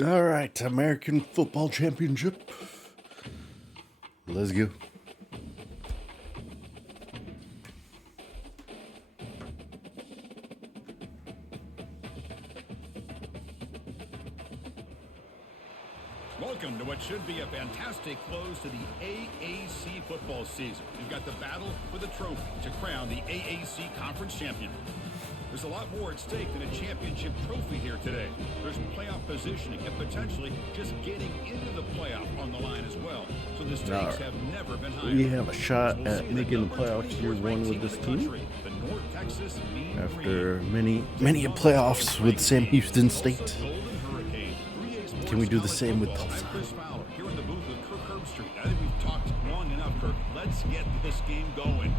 All right, American Football Championship. Let's go. Welcome to what should be a fantastic close to the AAC football season. You've got the battle for the trophy to crown the AAC Conference Champion. There's a lot more at stake than a championship trophy here today. There's playoff positioning and potentially just getting into the playoff on the line as well. So the stakes have never been higher. We have a shot at making the playoffs year one with this team. After many playoffs with Sam Houston State. Can we do the same with Tulsa? Here in the booth with Kirk Herbstreit. I think we've talked long enough, Kirk. Let's get this game going.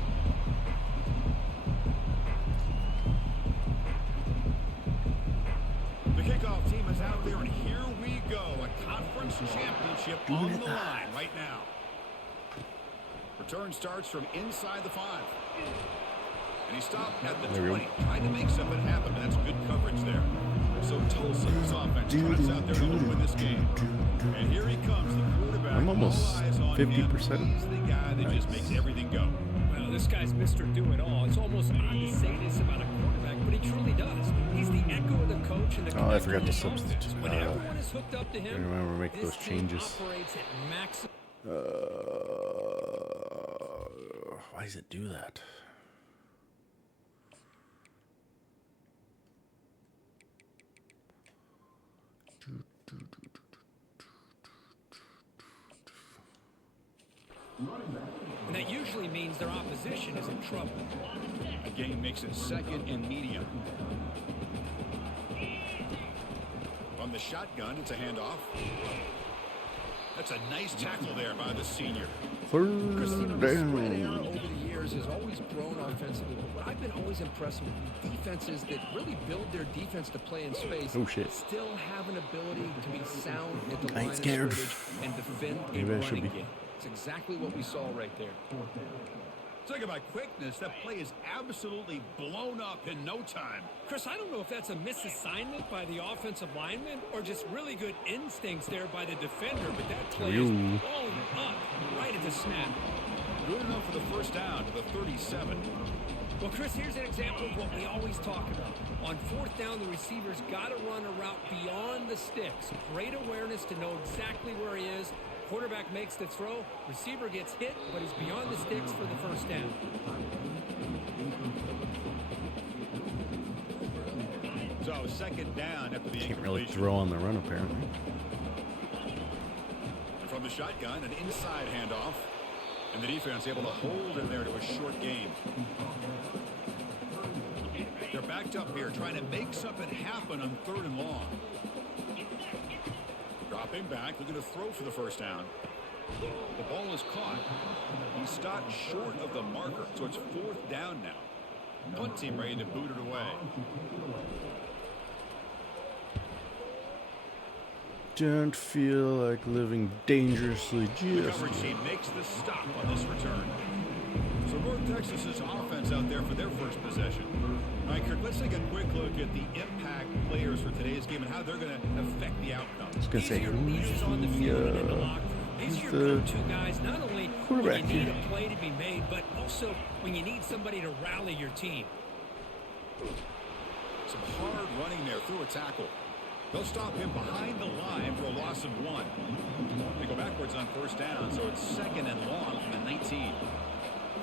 The kickoff team is out there, and here we go. A conference championship on the line right now. Return starts from inside the 5. And he stopped at the 20, trying to make something happen, but that's good coverage there. So Tulsa's offense tries out there to win this game. And here he comes, the quarterback. I'm almost 50%. He's the guy that just makes everything go. Well, this guy's Mr. Do-It-All. It's almost odd to say this about a quarterback, but he truly does. He's the echo of the coach and the I forgot to substitute. When everyone is hooked up to him, I remember making those changes. operates at maximum. Why does it do that? And that usually means their opposition is in trouble. The game makes it second and medium. From the shotgun, it's a handoff. That's a nice tackle there by the senior. Third down. Over the years has always grown offensively, but what I've been always impressed with defenses that really build their defense to play in space. Oh shit! Still have an ability to be sound at the I ain't line scared. of scrimmage and defend a Maybe I should running be. game. It's exactly what we saw right there. Talk about quickness. That play is absolutely blown up in no time. Chris, I don't know if that's a misassignment by the offensive lineman or just really good instincts there by the defender, but that play is blown up right at the snap. Good enough for the first down to the 37. Well, Chris, here's an example of what we always talk about. On fourth down, the receiver's got to run a route beyond the sticks. Great awareness to know exactly where he is. Quarterback makes the throw. Receiver gets hit, but he's beyond the sticks for the first down. So second down after the Can't really throw on the run apparently. And from the shotgun, an inside handoff. And the defense able to hold in there to a short game. They're backed up here trying to make something happen on 3rd and long. Dropping back, looking to throw for the first down. The ball is caught. He stopped short of the marker, so it's 4th down now. Punt team ready to boot it away. Don't feel like living dangerously. The Just coverage team makes the stop on this return. So North Texas's offense out there for their first possession. All right, Kirk, let's take a quick look at the impact players for today's game and how they're going to affect the outcome. I was gonna say, Leaders on the field and in the locker room. These are your go-to guys, not only when quarterback you need here? a play to be made, but also when you need somebody to rally your team. Some hard running there through a tackle. They'll stop him behind the line for a loss of 1. They go backwards on first down, so it's 2nd and long from the 19.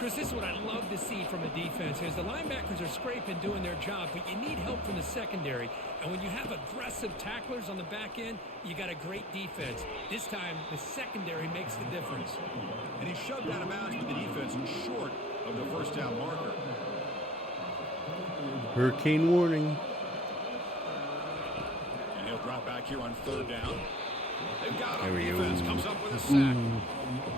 Chris, this is what I love to see from a defense is the linebackers are scraping, doing their job, but you need help from the secondary. And when you have aggressive tacklers on the back end, you got a great defense. This time, the secondary makes the difference. And he shoved out of bounds with the defense short of the first down marker. hurricane warning. And he'll drop back here on 3rd down. They've got There him. we go. Defense comes up with a sack.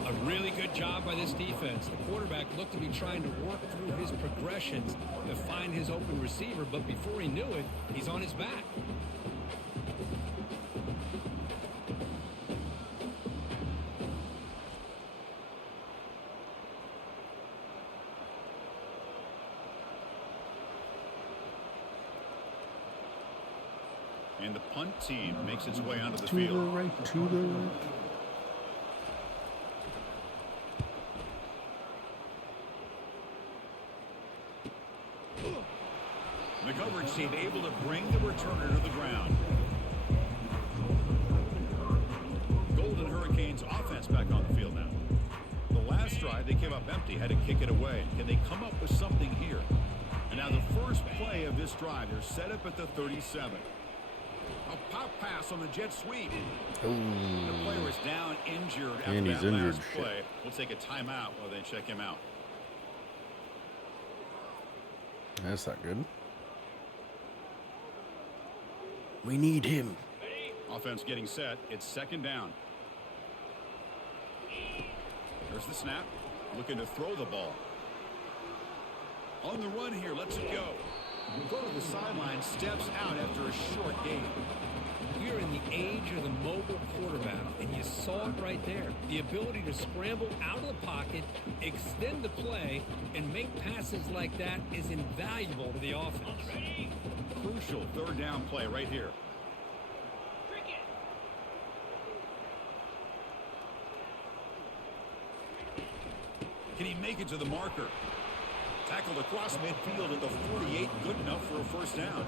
A really good job by this defense. The quarterback looked to be trying to work through his progressions to find his open receiver, but before he knew it, he's on his back. And the punt team makes its way onto the To field. the right, to the right. The coverage team able to bring the returner to the ground. Golden Hurricanes offense back on the field now. The last drive, they came up empty, had to kick it away. Can they come up with something here? And now the first play of this drive, they're set up at the 37. A pop pass on the jet sweep. Oh. The player is down injured after And he's that injured. last play. We'll take a timeout while they check him out. That's not good. We need him. Offense getting set. It's second down. There's the snap. Looking to throw the ball. On the run here. Lets it go. Go to the sideline. Steps out after a short gain. We're in the age of the mobile quarterback, and you saw it right there. The ability to scramble out of the pocket, extend the play, and make passes like that is invaluable to the offense. Crucial third down play right here. Can he make it to the marker? Tackled across midfield at the 48. Good enough for a first down.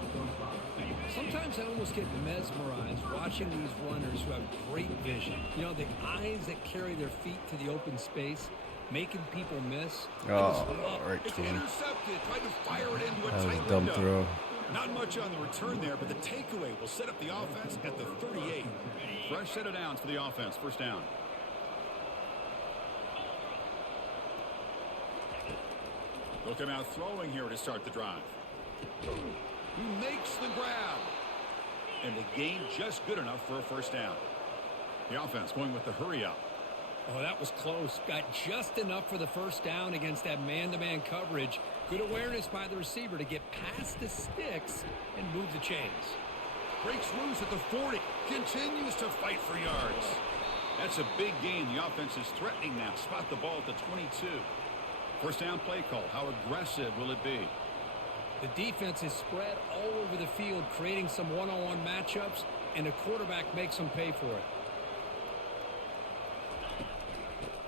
Sometimes I almost get mesmerized watching these runners who have great vision. You know, the eyes that carry their feet to the open space, making people miss. Oh, right It's to him. intercepted. Tried to fire it into a That was tight a dumb window. throw. Not much on the return there, but the takeaway will set up the offense at the 38. Fresh set of downs for the offense. First down. They'll come out throwing here to start the drive. He makes the grab. And the gain just good enough for a first down. The offense going with the hurry up. Oh, that was close. Got just enough for the first down against that man-to-man coverage. Good awareness by the receiver to get past the sticks and move the chains. Breaks loose at the 40. Continues to fight for yards. That's a big gain. The offense is threatening now. Spot the ball at the 22. First down play call. How aggressive will it be? The defense is spread all over the field, creating some one-on-one matchups, and the quarterback makes them pay for it.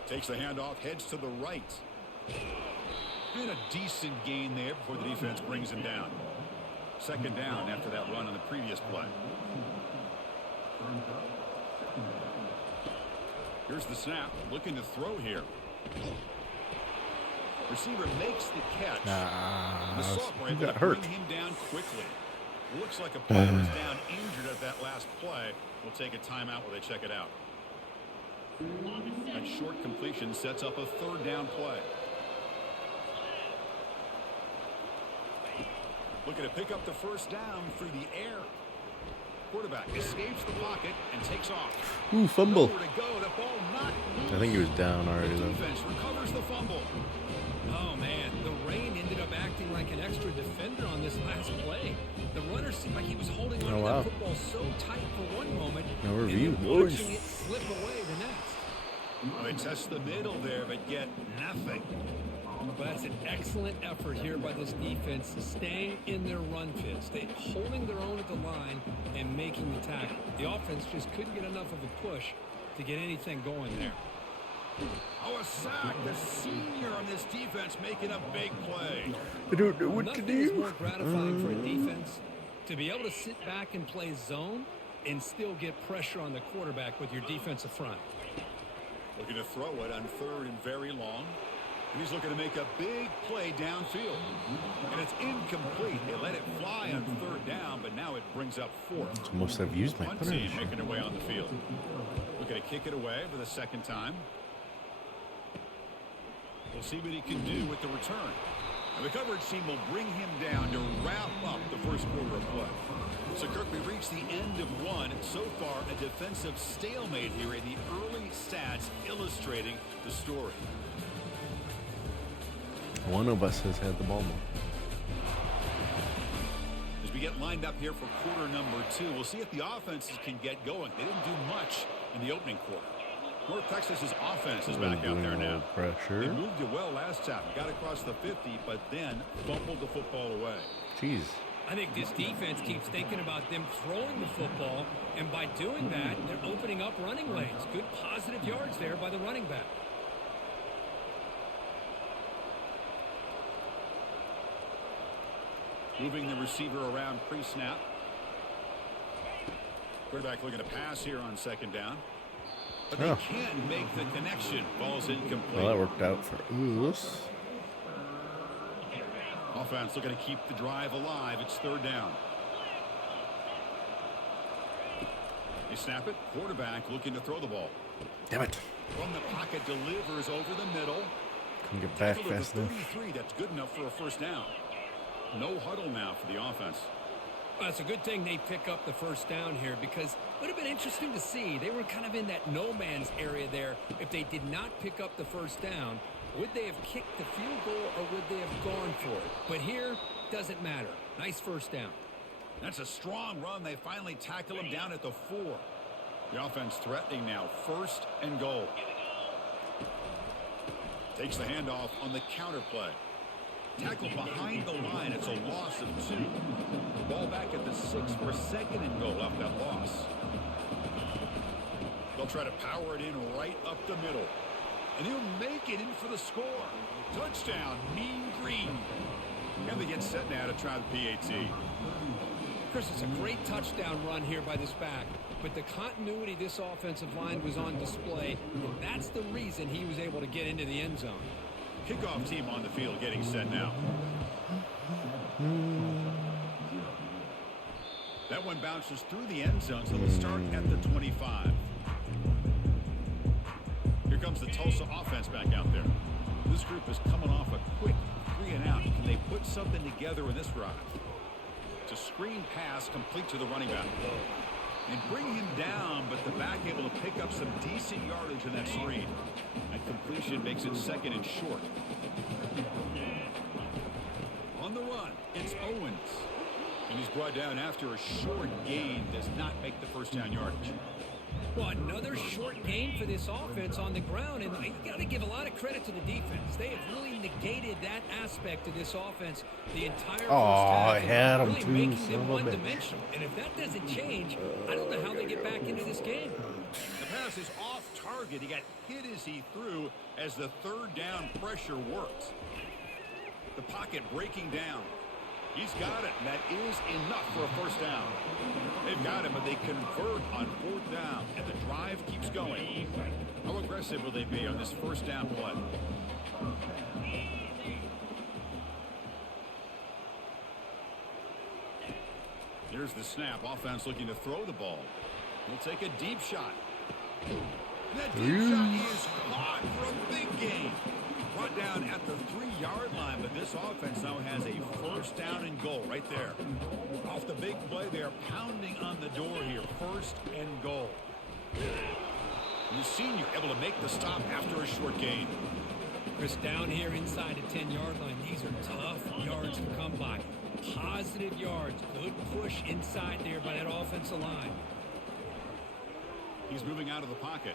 Takes the handoff, heads to the right. And a decent gain there before the defense brings him down. Second down after that run on the previous play. Here's the snap. Looking to throw here. Receiver makes the catch. The Sophomore he able got to hurt. bring him down quickly. Looks like a player was down injured at that last play. We'll take a timeout while they check it out. That short completion sets up a third down play. Looking to pick up the first down through the air. Quarterback escapes the pocket and takes off. Ooh, fumble. Nowhere to go. The ball not I think he was down already, The though. defense recovers the fumble. Oh, man, the rain ended up acting like an extra defender on this last play. The runner seemed like he was holding on Oh, to wow. that football so tight for one moment, No and review. then watching Nice. it slip away the next. Well, they test the middle there, but get nothing. But that's an excellent effort here by this defense, staying in their run fits, holding their own at the line and making the tackle. The offense just couldn't get enough of a push to get anything going there. Oh, a sack. The senior on this defense making a big play. I don't know what to Nothing is do. more gratifying for a defense to be able to sit back and play zone and still get pressure on the quarterback with your defensive front. Looking to throw it on third and very long. And he's looking to make a big play downfield. And it's incomplete. They let it fly on third down, but now it brings up fourth. It's the most I've used my Punt punter. team making their way on the field. Looking to kick it away for the second time. We'll see what he can do with the return. And the coverage team will bring him down to wrap up the first quarter of play. So, Kirk, we reached the end of one. So far, a defensive stalemate here in the early stats illustrating the story. One of us has had the ball more. As we get lined up here for quarter number two, we'll see if the offenses can get going. They didn't do much in the opening quarter. North Texas's offense is back out there now. They Pressure. moved it well last time. Got across the 50, but then fumbled the football away. Jeez. I think this defense keeps thinking about them throwing the football, and by doing that, they're opening up running lanes. Good positive yards there by the running back. Moving the receiver around pre-snap. Quarterback looking to pass here on second down. But they can't make the connection. Ball's incomplete. Well, that worked out for us. Offense looking to keep the drive alive. It's third down. They snap it. Quarterback looking to throw the ball. Damn it. From the pocket, delivers over the middle. Couldn't get back Tackled at fast the enough. 33. That's good enough for a first down. No huddle now for the offense. Well, it's a good thing they pick up the first down here, because it would have been interesting to see. They were kind of in that no man's area there. If they did not pick up the first down, would they have kicked the field goal or would they have gone for it? But here, doesn't matter. Nice first down. That's a strong run. They finally tackle him down at the 4. The offense threatening now. First and goal. Takes the handoff on the counter play. Tackled behind the line. It's a loss of 2. Ball back at the 6 for second and goal off that loss. They'll try to power it in right up the middle. And he'll make it in for the score. Touchdown, Mean Green. And they get set now to try the PAT. Chris, it's a great touchdown run here by this back, but the continuity of this offensive line was on display, and that's the reason he was able to get into the end zone. Kickoff team on the field getting set now. That one bounces through the end zone, so they'll start at the 25. Here comes the Tulsa offense back out there. This group is coming off a quick 3-and-out. Can they put something together in this drive? It's a screen pass complete to the running back. And bring him down, but the back able to pick up some decent yardage in that screen. And completion makes it second and short. On the run, it's Owens. And he's brought down after a short gain. Does not make the first down yardage. Well, another short gain for this offense on the ground, and you got to give a lot of credit to the defense. They have really negated that aspect of this offense the entire first half. I had him really too, making son them of a bitch. one-dimensional. And if that doesn't change, I don't know how they get back into this game. The pass is off target. He got hit as he threw as the third down pressure worked. The pocket breaking down. He's got it, and that is enough for a first down. They've got him, but they convert on fourth down, and the drive keeps going. How aggressive will they be on this first down play? Here's the snap. Offense looking to throw the ball. He'll take a deep shot. That deep shot is caught for a big gain. Brought down at the 3-yard line, but this offense now has a first down and goal right there. Off the big play, they're pounding on the door here. First and goal. And the senior able to make the stop after a short gain. Chris, down here inside the 10-yard line, these are tough yards to come by. Positive yards. Good push inside there by that offensive line. He's moving out of the pocket.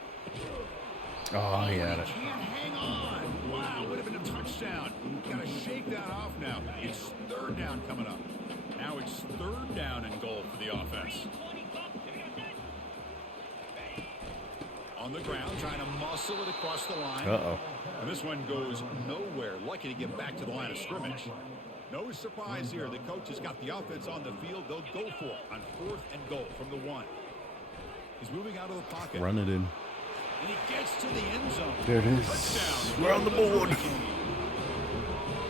Oh, he had He it. can't hang on. Wow, would have been a touchdown. Got to shake that off now. It's third down coming up. Now it's third down and goal for the offense. On the ground, trying to muscle it across the line. Uh-oh. And this one goes nowhere. Lucky to get back to the line of scrimmage. No surprise here. The coach has got the offense on the field. They'll go for it on fourth and goal from the 1. He's moving out of the pocket. Run it in. And he gets to the end zone. There it is. Touchdown. We're on the board.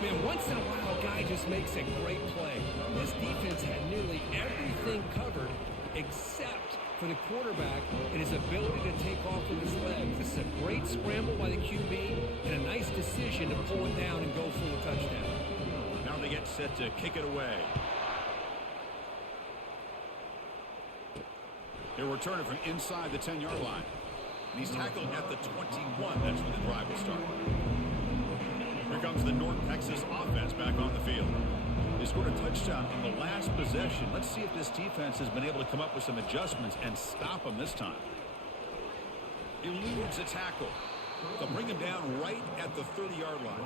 Man, once in a while, a guy just makes a great play. This defense had nearly everything covered except for the quarterback and his ability to take off with his legs. This is a great scramble by the QB and a nice decision to pull it down and go for the touchdown. Now they get set to kick it away. They're returning from inside the 10-yard line. And he's tackled at the 21. That's when the drive will start. Here comes the North Texas offense back on the field. They scored a touchdown on the last possession. Let's see if this defense has been able to come up with some adjustments and stop them this time. Eludes a tackle. They'll bring him down right at the 30-yard line.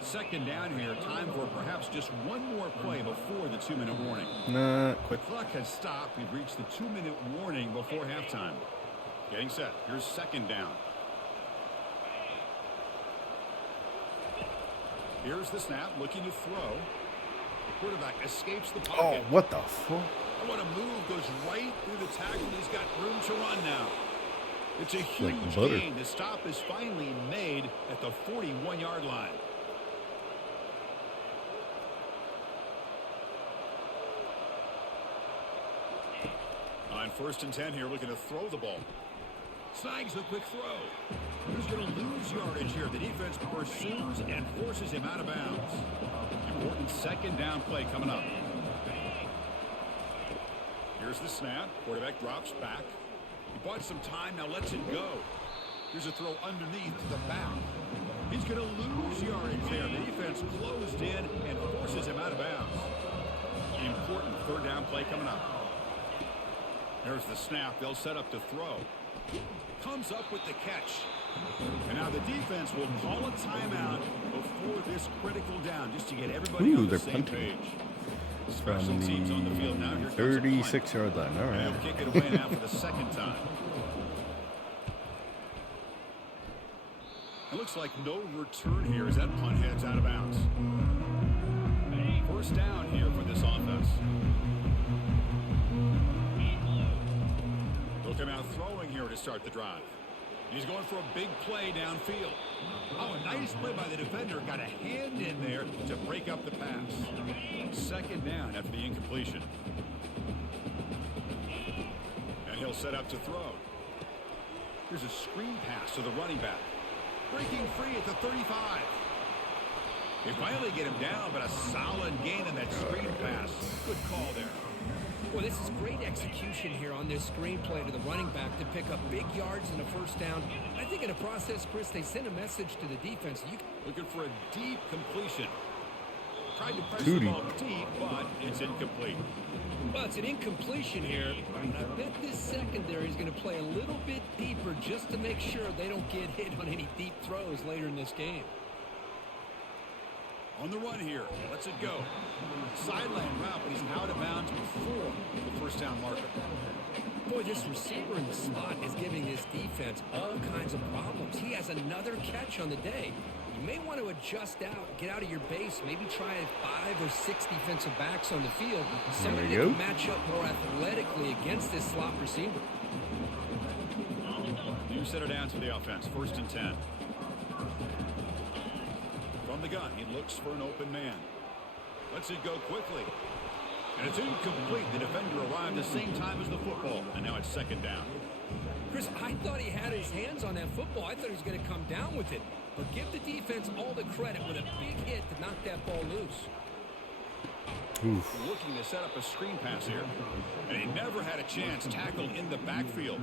Second down here. Time for perhaps just one more play before the 2-minute warning. Not The quite. clock has stopped. We've reached the 2-minute warning before halftime. Getting set. Here's second down. Here's the snap, looking to throw. The quarterback escapes the Oh, pocket. what the fuck? And what a move, goes right through the tackle. He's got room to run now. It's a huge Like butter. gain. The stop is finally made at the 41-yard line. On 1st and 10 here, looking to throw the ball. Snags a quick throw. Who's going to lose yardage here? The defense pursues and forces him out of bounds. Important second down play coming up. Here's the snap. Quarterback drops back. He bought some time, now lets it go. Here's a throw underneath to the back. He's going to lose yardage there. The defense closed in and forces him out of bounds. Important third down play coming up. There's the snap. They'll set up to throw. Comes up with the catch. And now the defense will call a timeout before this critical down, just to get everybody on the they're same punting. page. Special teams on the field now. Here comes a punt. 36-yard line. All And right. he'll kick it away now for the second time. It looks like no return here as that punt heads out of bounds. First down here for this offense. They'll come out throwing here to start the drive. He's going for a big play downfield. Oh, a nice play by the defender. Got a hand in there to break up the pass. Second down after the incompletion. And he'll set up to throw. Here's a screen pass to the running back. Breaking free at the 35. They finally get him down, but a solid gain in that screen pass. Good call there. Well, this is great execution here on this screen play to the running back to pick up big yards and a first down. I think in the process, Chris, they sent a message to the defense. Looking for a deep completion. Tried to press Too the ball deep, but it's incomplete. Well, it's an incompletion here. I bet this secondary is going to play a little bit deeper just to make sure they don't get hit on any deep throws later in this game. On the run here. Lets it go. Sideline route, but he's out of bounds before the first down marker. Boy, this receiver in the slot is giving this defense all kinds of problems. He has another catch on the day. You may want to adjust out, get out of your base, maybe try 5 or 6 defensive backs on the field. Somebody that can match up more athletically against this slot receiver. You set it down to the offense. 1st and 10. From the gun, he looks for an open man. Lets it go quickly. And it's incomplete. The defender arrived the same time as the football. And now it's second down. Chris, I thought he had his hands on that football. I thought he was going to come down with it. But give the defense all the credit with a big hit to knock that ball loose. Oof. Looking to set up a screen pass here. And he never had a chance tackled in the backfield.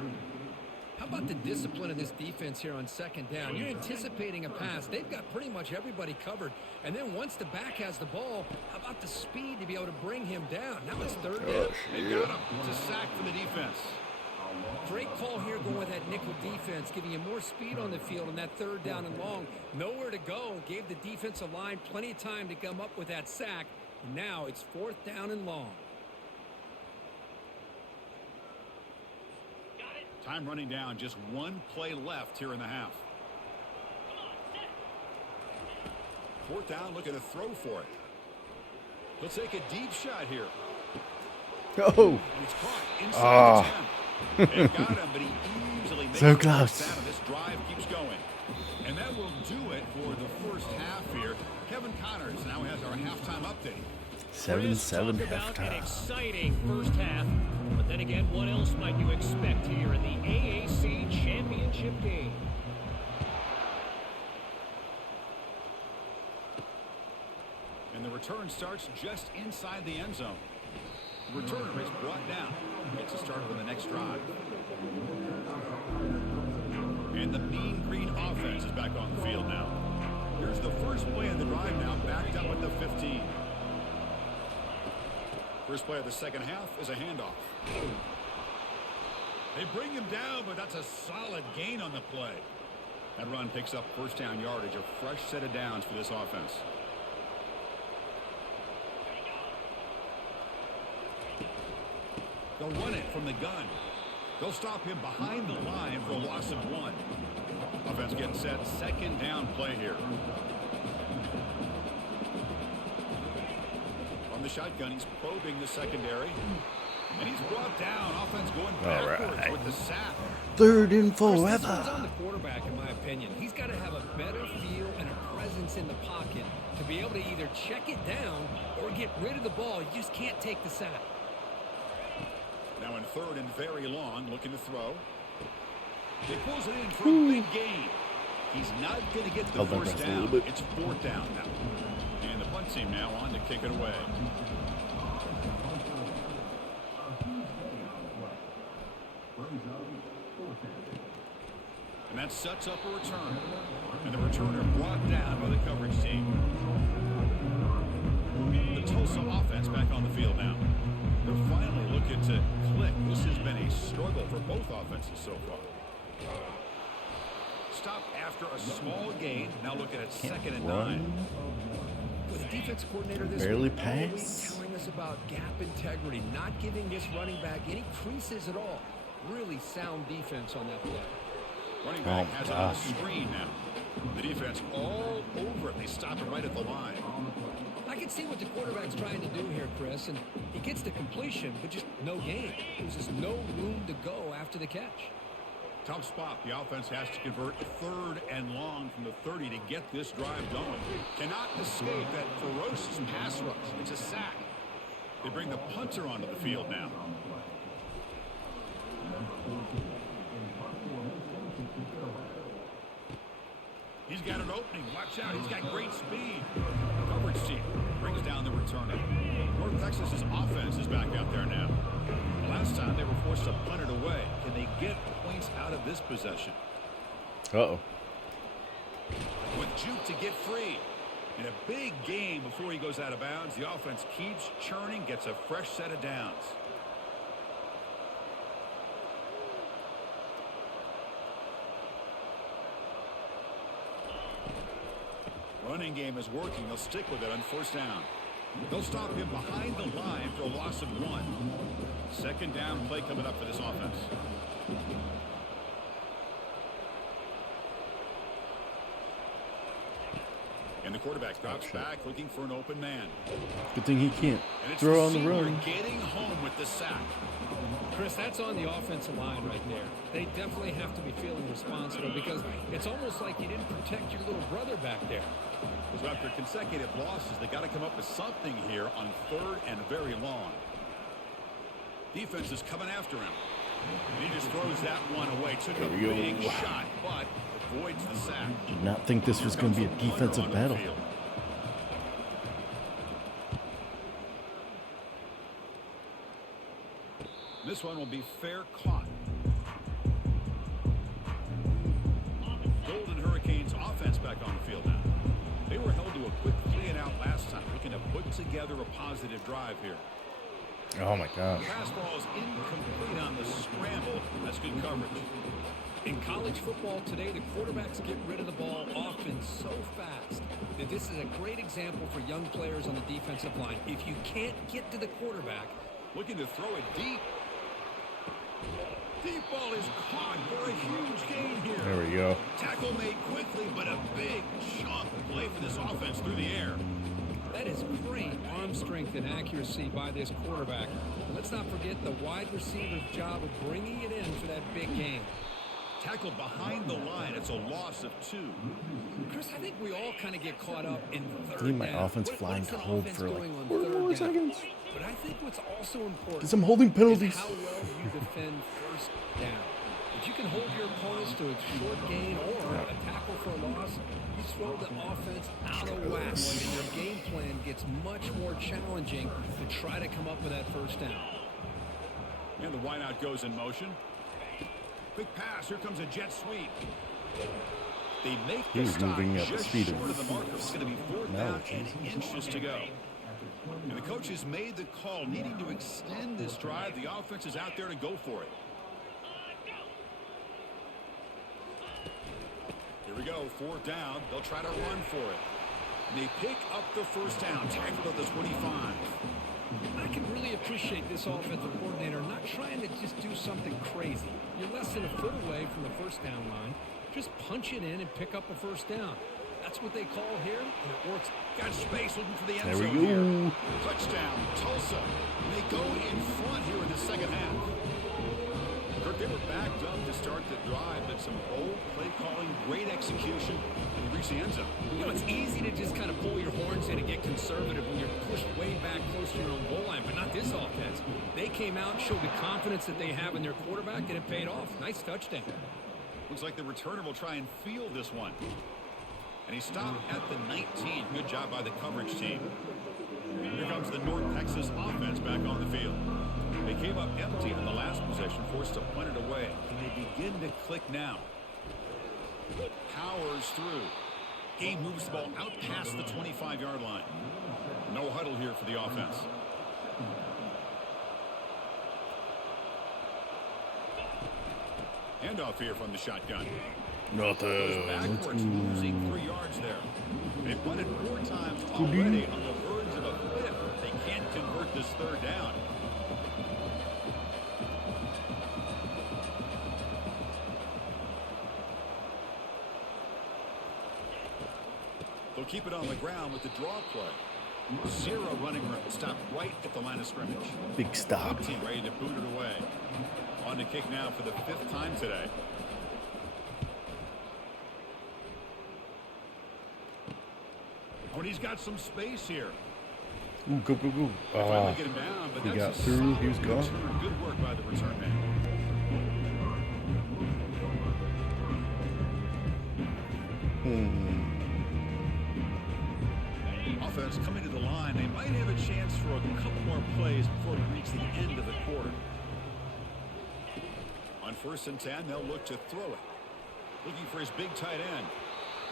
How about the discipline of this defense here on second down? You're anticipating a pass. They've got pretty much everybody covered. And then once the back has the ball, how about the speed to be able to bring him down? Now it's third down. They got him. It's a sack for the defense. Great call here going with that nickel defense, giving you more speed on the field on that third down and long. Nowhere to go. Gave the defensive line plenty of time to come up with that sack. And now it's 4th down and long. Time running down. Just one play left here in the half. 4th down, looking to throw for it. He'll take a deep shot here. Oh. And he's caught inside the 10. They got him, but he easily makes So the close. first down, and this drive keeps going. And that will do it for the first half here. Kevin Connors now has our halftime update. 7-7 Talk about an halftime. exciting first half. But then again, what else might you expect here in the AAC Championship game? And the return starts just inside the end zone. The returner is brought down. Gets a start on the next drive. And the Mean Green offense is back on the field now. Here's the first play of the drive now, backed up at the 15. First play of the second half is a handoff. They bring him down, but that's a solid gain on the play. That run picks up first down yardage, a fresh set of downs for this offense. They'll run it from the gun. They'll stop him behind the line for a loss of 1. Offense getting set. Second down play here. From the shotgun, he's probing the secondary. And he's brought down. Offense going backwards with the sack. 3rd and This one's forever. on the quarterback, in my opinion. He's got to have a better feel and a presence in the pocket to be able to either check it down or get rid of the ball. You just can't take the sack. Now in 3rd and very long, looking to throw. He pulls it in for a big gain. He's not going to get the first down. It's 4th down now. And the punt team now on to kick it away. And that sets up a return. And the returner brought down by the coverage team. The Tulsa offense back on the field now. They're finally looking to click. This has been a struggle for both offenses so far. Stop after a small gain. Now looking at 2nd and 9. With the defense coordinator this Barely week, all week pass. telling us about gap integrity, not giving this running back any creases at all. Really sound defense on that play. Running back has it on the screen now. The defense all over it. They stop it right at the line. I can see what the quarterback's trying to do here, Chris, and he gets the completion, but just no gain. There's just no room to go after the catch. Tough spot. The offense has to convert 3rd and long from the 30 to get this drive going. Cannot escape that ferocious pass rush. It's a sack. They bring the punter onto the field now. He's got an opening. Watch out. He's got great speed. Coverage team brings down the returner. North Texas's offense is back out there now. Last time they were forced to punt it away. Can they get points out of this possession? Uh-oh. With Juke to get free. In a big game before he goes out of bounds, the offense keeps churning, gets a fresh set of downs. Running game is working. They'll stick with it on 1st down. They'll stop him behind the line for a loss of 1. 2nd down play coming up for this offense. And the quarterback drops back looking for an open man. Good thing he can't And it's throw on the receiver run. getting home with the sack. Chris, that's on the offensive line right there. They definitely have to be feeling responsible because it's almost like you didn't protect your little brother back there. So after consecutive losses, they got to come up with something here on 3rd and very long. Defense is coming after him. And he just throws that one away. Took a big shot, but avoids the sack. Did not think this was going to be a defensive battle. This one will be fair caught. Golden Hurricanes offense back on the field now. They were held to a quick 3-and-out last time, looking to put together a positive drive here. Oh my gosh. The pass ball is incomplete on the scramble. That's good coverage. In college football today, the quarterbacks get rid of the ball often so fast that this is a great example for young players on the defensive line. If you can't get to the quarterback, Looking to throw it deep. Deep ball is caught for a huge gain here. There we go. Tackle made quickly, but a big chunk play for this offense through the air. that is great arm strength and accuracy by this quarterback. And let's not forget the wide receiver's job of bringing it in for that big game. Tackled behind the line. It's a loss of 2. Chris, I think we all kind of get caught up in third Need my down. offense flying What's an cold offense for like going on 4 third more down? seconds. But I think what's also important Get some holding is penalties. how well you defend first down. If you can hold your opponents to a short gain or a tackle for a loss, you throw the offense out of whack, and your game plan gets much more challenging to try to come up with that first down. And the wideout goes in motion. Quick pass. Here comes a jet sweep. They make the He's stop moving at the just speed short of of the marker. It's going to be 4th down and analogies. inches to go. And the coaches made the call, needing to extend this drive. The offense is out there to go for it. Here we go, 4th down. They'll try to run for it. And they pick up the first down, tackled at the 25. I can really appreciate this offensive coordinator not trying to just do something crazy. You're less than a foot away from the first down line. Just punch it in and pick up a first down. That's what they call here, and it works. Got space looking for the end There zone we go. here. Touchdown, Tulsa. And they go in front here in the second half. Kirk, they were backed up to start the drive, but some bold play calling, great execution, and they reach the end zone. You know, it's easy to just kind of pull your horns in and get conservative when you're pushed way back close to your own goal line, but not this offense. They came out, showed the confidence that they have in their quarterback, and it paid off. Nice touchdown. Looks like the returner will try and field this one. And he stopped at the 19. Good job by the coverage team. Here comes the North Texas offense back on the field. They came up empty in the last possession, forced to punt it away. And they begin to click now. Powers through. He moves the ball out past the 25-yard line. No huddle here for the offense. Handoff here from the shotgun. Goes backwards, losing 3 yards there. They've punted 4 times already on the verge of a 5th. They can't convert this 3rd down. They'll keep it on the ground with the draw play. 0 running room. Stop right at the line of scrimmage. Big stop. Team ready to boot it away. On to kick now for the 5th time today. Oh, and he's got some space here. Ooh, go, go, go. Finally get him down, but he that's got a through. solid He was gone. return. Good work by the return man. Offense coming to the line. They might have a chance for a couple more plays before we reach the end of the quarter. On 1st and 10, they'll look to throw it. Looking for his big tight end.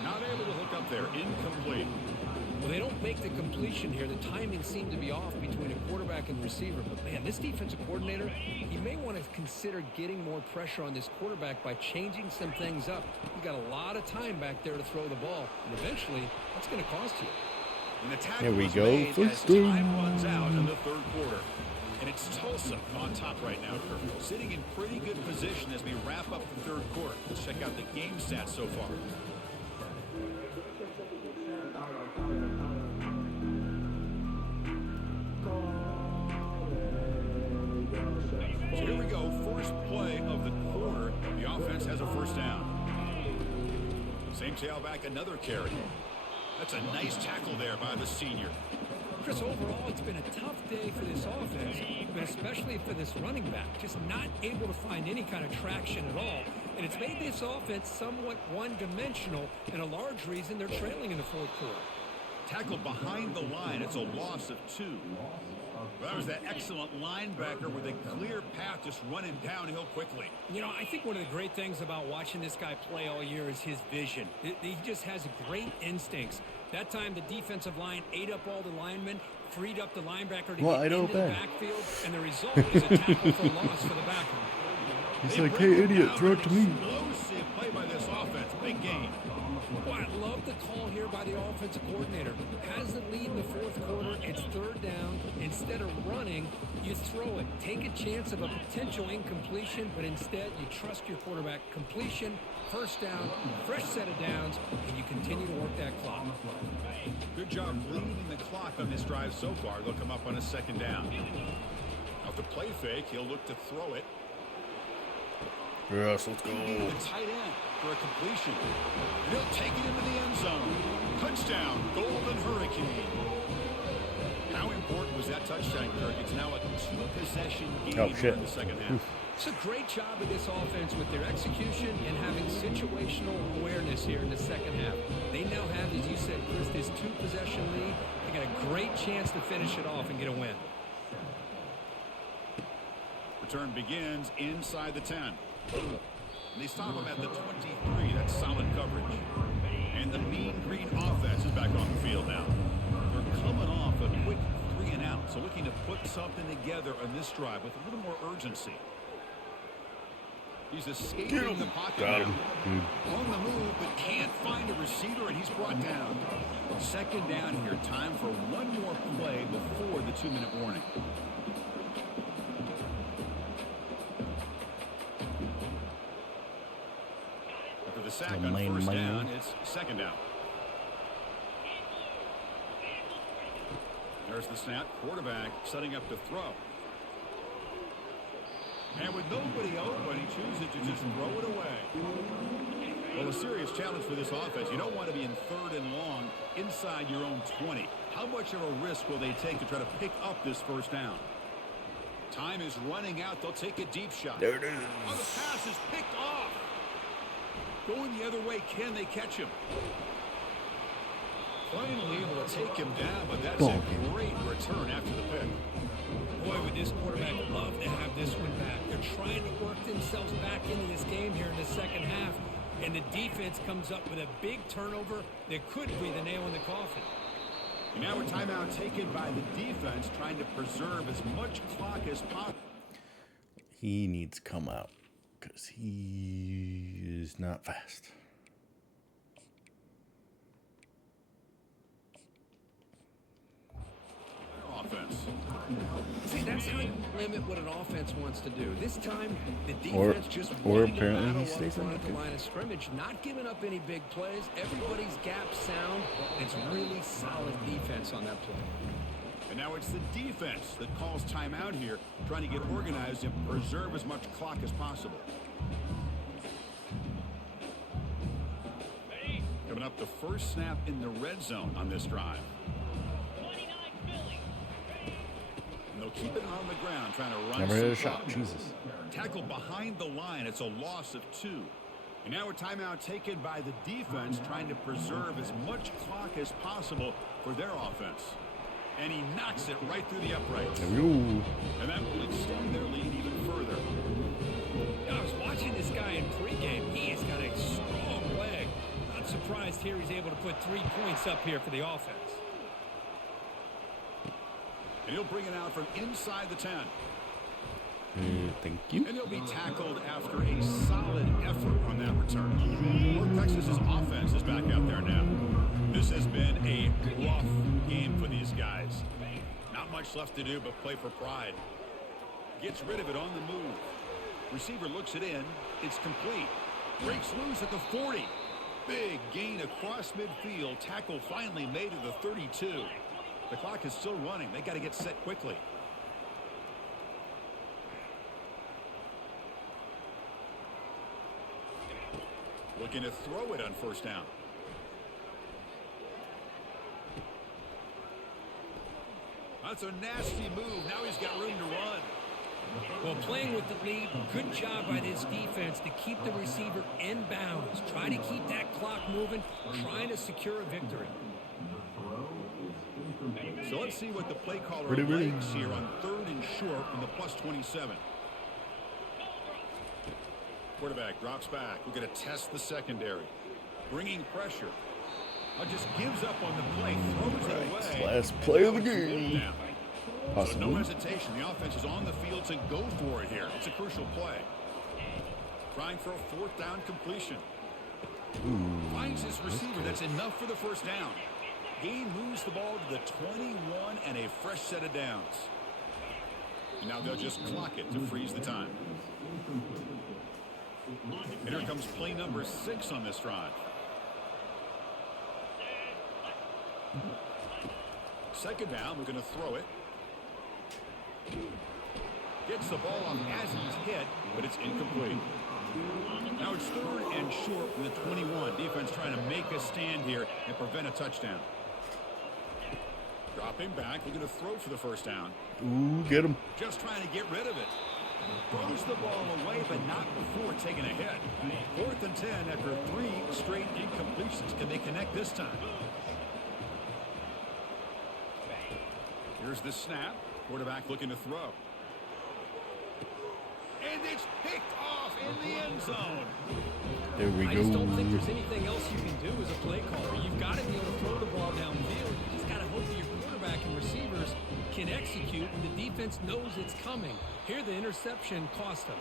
Not able to hook up there. Incomplete. Well, they don't make the completion here. The timing seemed to be off between a quarterback and receiver. But, man, this defensive coordinator, he may want to consider getting more pressure on this quarterback by changing some things up. You've got a lot of time back there to throw the ball. And eventually, that's going to cost you. And the tackle There we was go. made as First time down. runs out in the 3rd quarter. And it's Tulsa on top right now, Kirk. Sitting in pretty good position as we wrap up the 3rd quarter. Let's check out the game stats so far. So here we go. First play of the quarter. The offense has a first down. Same tailback, another carry. That's a nice tackle there by the senior. Chris, overall, it's been a tough day for this offense, but especially for this running back. Just not able to find any kind of traction at all. And it's made this offense somewhat one-dimensional, and a large reason they're trailing in the 4th quarter. Tackled behind the line. It's a loss of 2. That was that excellent linebacker with a clear path just running downhill quickly. You know, I think one of the great things about watching this guy play all year is his vision. He just has great instincts. That time, the defensive line ate up all the linemen, freed up the linebacker to get into the backfield, and the result is a tackle for loss for the backer. He's like, hey, idiot, throw it to me. Explosive play by this offense. Big gain. Boy, I love the call here by the offensive coordinator. Has the lead in the 4th quarter. It's 3rd down. Instead of running, you throw it. Take a chance of a potential incompletion, but instead you trust your quarterback. Completion, first down, fresh set of downs, and you continue to work that clock. Good job bleeding the clock on this drive so far. They'll come up on a 2nd down. Off the play fake, he'll look to throw it. Yes, let's go. The tight end for a completion. And he'll take it into the end zone. Touchdown, Golden Hurricane. How important was that touchdown, Kirk? It's now a 2-possession game here in the second half. It's a great job of this offense with their execution and having situational awareness here in the second half. They now have, as you said, Chris, this 2-possession lead. They got a great chance to finish it off and get a win. Return begins inside the 10. They stop him at the 23. That's solid coverage. And the Mean Green offense is back on the field now. They're coming off a quick 3-and-out, so looking to put something together on this drive with a little more urgency. He's escaping the pocket. Got him. On the move, but can't find a receiver, and he's brought down. Second down here. Time for one more play before the 2-minute warning. After the sack on first down, it's second down. There's the snap. Quarterback setting up to throw. And with nobody open, he chooses to just throw it away. Well, a serious challenge for this offense. You don't want to be in 3rd and long inside your own 20. How much of a risk will they take to try to pick up this first down? Time is running out. They'll take a deep shot. There it is. Oh, the pass is picked off. Going the other way, can they catch him? Finally able to take him down, but that's a great return after the pick. Boy, would this quarterback love to have this one back. They're trying to work themselves back into this game here in the second half, and the defense comes up with a big turnover that could be the nail in the coffin. And now a timeout taken by the defense, trying to preserve as much clock as possible. He needs to come out because he is not fast. Offense. See, that's how you limit what an offense wants to do. This time, the defense just or wanting to apparently battle he up stays front on at the line of scrimmage, not giving up any big plays. Everybody's gap sound. It's really solid defense on that play. And now it's the defense that calls timeout here, trying to get organized and preserve as much clock as possible. Coming up, the first snap in the red zone on this drive. And they'll keep it on the ground, trying to run. Never hit a shot. Jesus. Tackled behind the line. It's a loss of 2. And now a timeout taken by the defense, trying to preserve as much clock as possible for their offense. And he knocks it right through the uprights. And that will extend their lead even further. I was watching this guy in pregame. He has got a strong leg. Not surprised here he's able to put 3 points up here for the offense. And he'll bring it out from inside the 10. Thank you. And he'll be tackled after a solid effort on that return. North Texas's offense is back out there now. This has been a rough game for these guys. Not much left to do but play for pride. Gets rid of it on the move. Receiver looks it in. It's complete. Breaks loose at the 40. Big gain across midfield. Tackle finally made at the 32. The clock is still running. They got to get set quickly. Looking to throw it on first down. That's a nasty move. Now he's got room to run. Well, playing with the lead, good job by this defense to keep the receiver in bounds. Try to keep that clock moving, trying to secure a victory. So let's see what the play caller likes here on 3rd and short from the +27. Quarterback drops back. We're going to test the secondary. Bringing pressure. Just gives up on the play. Throws it away. Last play of the game. So no hesitation. The offense is on the field to go for it here. It's a crucial play. Trying for a 4th down completion. Finds his receiver. That's enough for the first down. Gain moves the ball to the 21 and a fresh set of downs. And now they'll just clock it to freeze the time. And here comes play number 6 on this drive. Second down, we're going to throw it. Gets the ball off as he's hit, but it's incomplete. Now it's 3rd and short from the 21. Defense trying to make a stand here and prevent a touchdown. Dropping back, we're going to throw for the first down. Ooh, get him. Just trying to get rid of it. Throws the ball away, but not before taking a hit. 4th and 10 after 3 straight incompletions. Can they connect this time? Here's the snap. Quarterback looking to throw. And it's picked off in the end zone. There we I go. just don't think there's anything else you can do as a play caller. You've got to be able to throw the ball downfield. You just got to hope that your quarterback and receivers can execute when the defense knows it's coming. Here, the interception cost them.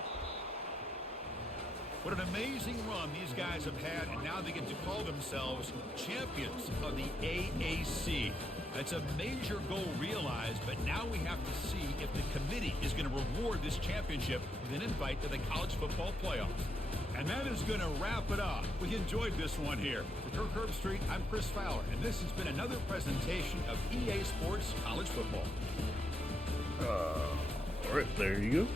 What an amazing run these guys have had, and now they get to call themselves champions of the AAC. That's a major goal realized, but now we have to see if the committee is going to reward this championship with an invite to the college football playoffs. And that is going to wrap it up. We enjoyed this one here. For Kirk Herbstreit, I'm Chris Fowler, and this has been another presentation of EA Sports College Football. All right, there you go.